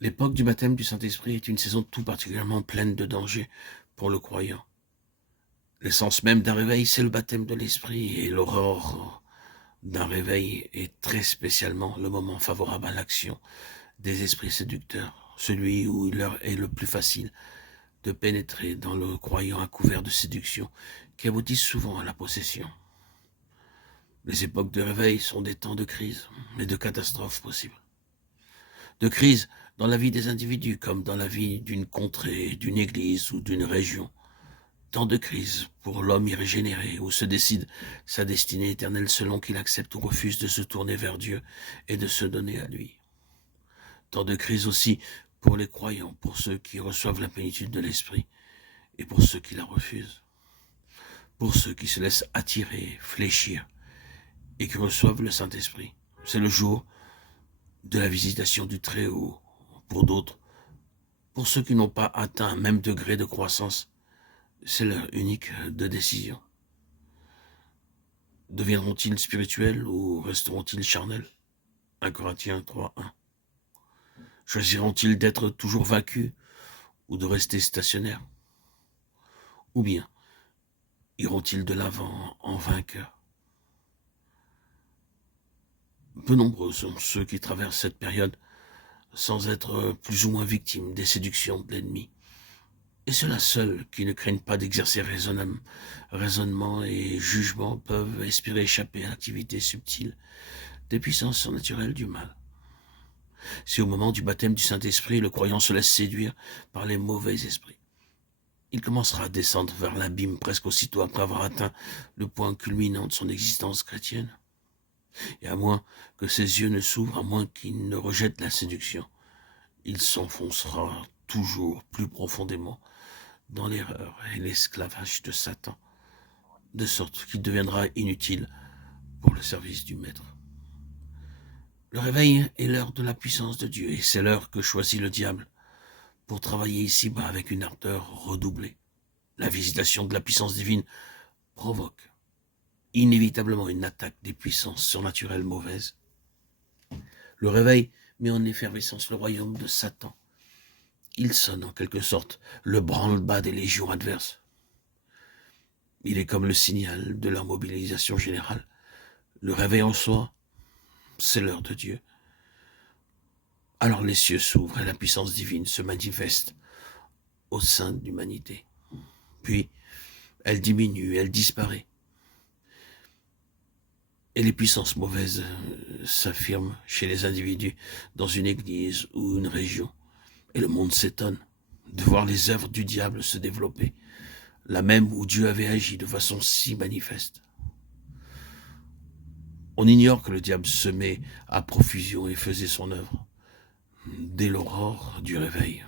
L'époque du baptême du Saint-Esprit est une saison tout particulièrement pleine de dangers pour le croyant. L'essence même d'un réveil, c'est le baptême de l'Esprit, et l'aurore d'un réveil est très spécialement le moment favorable à l'action des esprits séducteurs, celui où il leur est le plus facile de pénétrer dans le croyant à couvert de séduction qui aboutissent souvent à la possession. Les époques de réveil sont des temps de crise et de catastrophes possibles. De crise dans la vie des individus comme dans la vie d'une contrée, d'une église ou d'une région. Temps de crise pour l'homme irrégénéré où se décide sa destinée éternelle selon qu'il accepte ou refuse de se tourner vers Dieu et de se donner à lui. Temps de crise aussi pour les croyants, pour ceux qui reçoivent la plénitude de l'Esprit et pour ceux qui la refusent. Pour ceux qui se laissent attirer, fléchir et qui reçoivent le Saint-Esprit. C'est le jour de la visitation du Très-Haut. Pour d'autres, pour ceux qui n'ont pas atteint un même degré de croissance, c'est l'heure unique de décision. Deviendront-ils spirituels ou resteront-ils charnels? 1 Corinthiens 3:1. Choisiront-ils d'être toujours vaincus ou de rester stationnaires? Ou bien iront-ils de l'avant en vainqueurs? Peu nombreux sont ceux qui traversent cette période sans être plus ou moins victimes des séductions de l'ennemi. Et ceux-là seuls qui ne craignent pas d'exercer raisonnement et jugement peuvent espérer échapper à l'activité subtile des puissances surnaturelles du mal. Si au moment du baptême du Saint-Esprit, le croyant se laisse séduire par les mauvais esprits, il commencera à descendre vers l'abîme presque aussitôt après avoir atteint le point culminant de son existence chrétienne. Et à moins que ses yeux ne s'ouvrent, à moins qu'il ne rejette la séduction, il s'enfoncera toujours plus profondément dans l'erreur et l'esclavage de Satan, de sorte qu'il deviendra inutile pour le service du Maître. Le réveil est l'heure de la puissance de Dieu, et c'est l'heure que choisit le diable pour travailler ici-bas avec une ardeur redoublée. La visitation de la puissance divine provoque inévitablement une attaque des puissances surnaturelles mauvaises. Le réveil met en effervescence le royaume de Satan. Il sonne en quelque sorte le branle-bas des légions adverses. Il est comme le signal de leur mobilisation générale. Le réveil en soi, c'est l'heure de Dieu. Alors les cieux s'ouvrent et la puissance divine se manifeste au sein de l'humanité. Puis, elle diminue, elle disparaît. Et les puissances mauvaises s'affirment chez les individus dans une église ou une région. Et le monde s'étonne de voir les œuvres du diable se développer, là même où Dieu avait agi de façon si manifeste. On ignore que le diable semait à profusion et faisait son œuvre dès l'aurore du réveil.